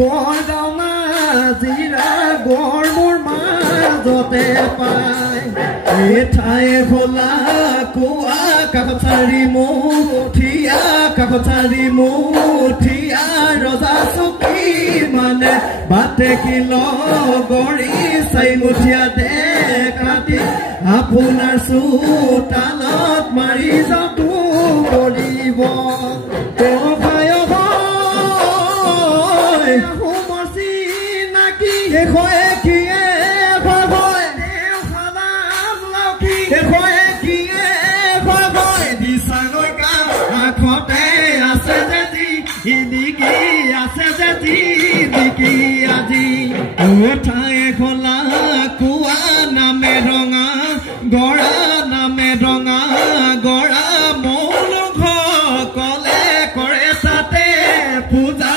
গড়গাঁও জিৰা গড় মোৰ মাজতে পায় ঠাই খোলা কোৱা কাকচাৰী মুঠিয়া কাকচাৰী মুঠিয়া ৰজা চকী মানে বাটে কিলো গৰি চাই মুঠিয়া দেখাতি আপোনাৰ চোতালত মাৰি যাতো কৰিব সমচি নাকি হয় কিয়ে হয় দিছাগৈ কাষতে আছে যদি ইদিকি আছে যদি দিকি আজি ঠাই খোলা কোৱা নামে ৰঙা গড়া নামে ৰঙা গড়া মৌলুক কলে কৰে তাতে পূজা